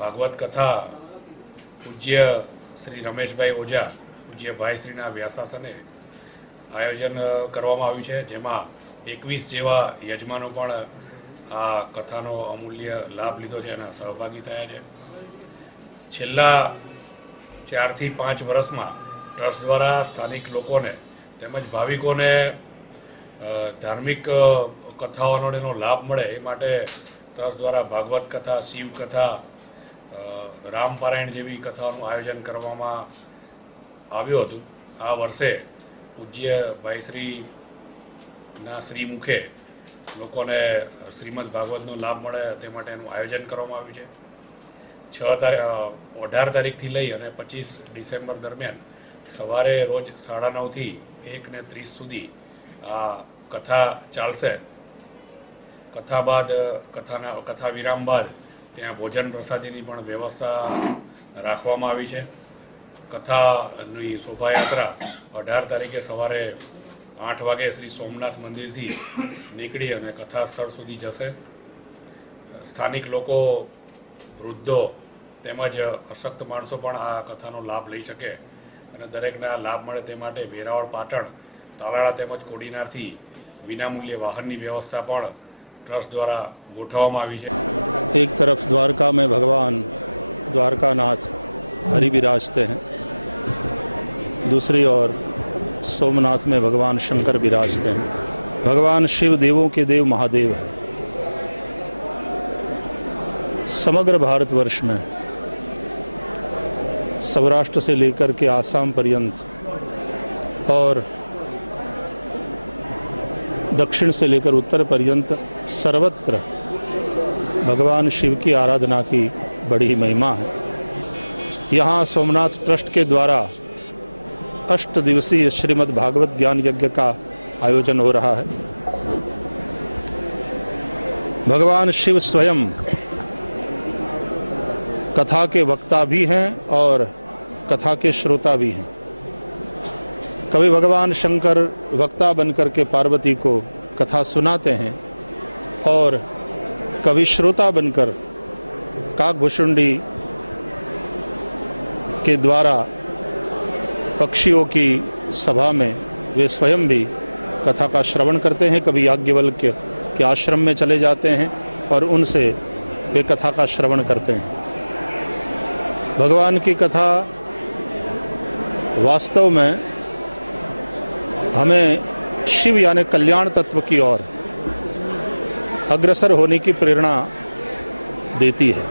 ભાગવત કથા પૂજ્ય શ્રી રમેશભાઈ ઓઝા પૂજ્ય ભાઈશ્રીના વ્યાસાસને આયોજન કરવામાં આવ્યું છે, જેમાં 21 જેવા યજમાનો પણ આ કથાનો અમૂલ્ય લાભ લીધો છે અને સહભાગી થયા છે. છેલ્લા 4 થી 5 વર્ષમાં ટ્રસ્ટ દ્વારા સ્થાનિક લોકોને તેમજ ભાવિકોને ધાર્મિક કથાઓનો લાભ મળે એ માટે ટ્રસ્ટ દ્વારા ભાગવત કથા, શિવ કથા, રામપારાયણ જેવી કથાઓનું આયોજન કરવામાં આવ્યું હતું. આ વર્ષે પૂજ્ય ભાઈશ્રીના શ્રીમુખે લોકોને શ્રીમદ ભાગવતનો લાભ મળે તે માટેનું આયોજન કરવામાં આવ્યું છે. 18 તારીખથી લઈ અને 25 ડિસેમ્બર દરમિયાન સવારે રોજ 9:30 થી 1:30 સુધી આ કથા ચાલશે. કથા બાદ કથા વિરામ બાદ ત્યાં ભોજન પ્રસાદીની પણ વ્યવસ્થા રાખવામાં આવી છે. કથાની શોભાયાત્રા 18 તારીખે સવારે 8 વાગે શ્રી સોમનાથ મંદિરથી નીકળી અને કથા સ્થળ સુધી જશે. સ્થાનિક લોકો, વૃદ્ધો તેમજ અશક્ત માણસો પણ આ કથાનો લાભ લઈ શકે અને દરેકને આ લાભ મળે તે માટે વેરાવળ, પાટણ, તાલાળા તેમજ કોડીનારથી વિનામૂલ્યે વાહનની વ્યવસ્થા પણ ट्रस्ट द्वारा गोठवामां आवी छे. एक तरफ द्वारका में भगवान द्वारकानाथ हरि विराजते हैं, दूसरी ओर सोमनाथ में भगवान शंकर विराजते हैं. भगवान शिव देवों के देव महादेव हैं. समग्र भारतवर्ष में सौराष्ट्र से लेकर के आसाम पर्यंत और दक्षिण से लेकर उत्तर पर्यंत सर्वत्र भगवान शिव की आराधना की बड़ी महिमा है. यहाँ सोमनाथ ट्रस्ट के द्वारा 8 दिवसीय श्रीमद् भागवत ज्ञान यज्ञ का आयोजन हो रहा है. भगवान शिव स्वयं कथा के वक्ता भी हैं और कथा के श्रोता भी हैं. कभी भगवान शंकर वक्ता बनकर के पार्वती को कथा सुनाते हैं और कभी श्रोता बनकर काकभुषुंडी के द्वारा पक्षियों की सभा में वे स्वयं भी कथा का श्रवण करते हैं. कभी याज्ञवल्क्य के आश्रम में चले जाते हैं और उनसे वे कथा का श्रवण करते हैं. भगवान की कथा वास्तव में हमें शिव यानी कल्याण तत्व की ओर अग्रसर होने की प्रेरणा देती है.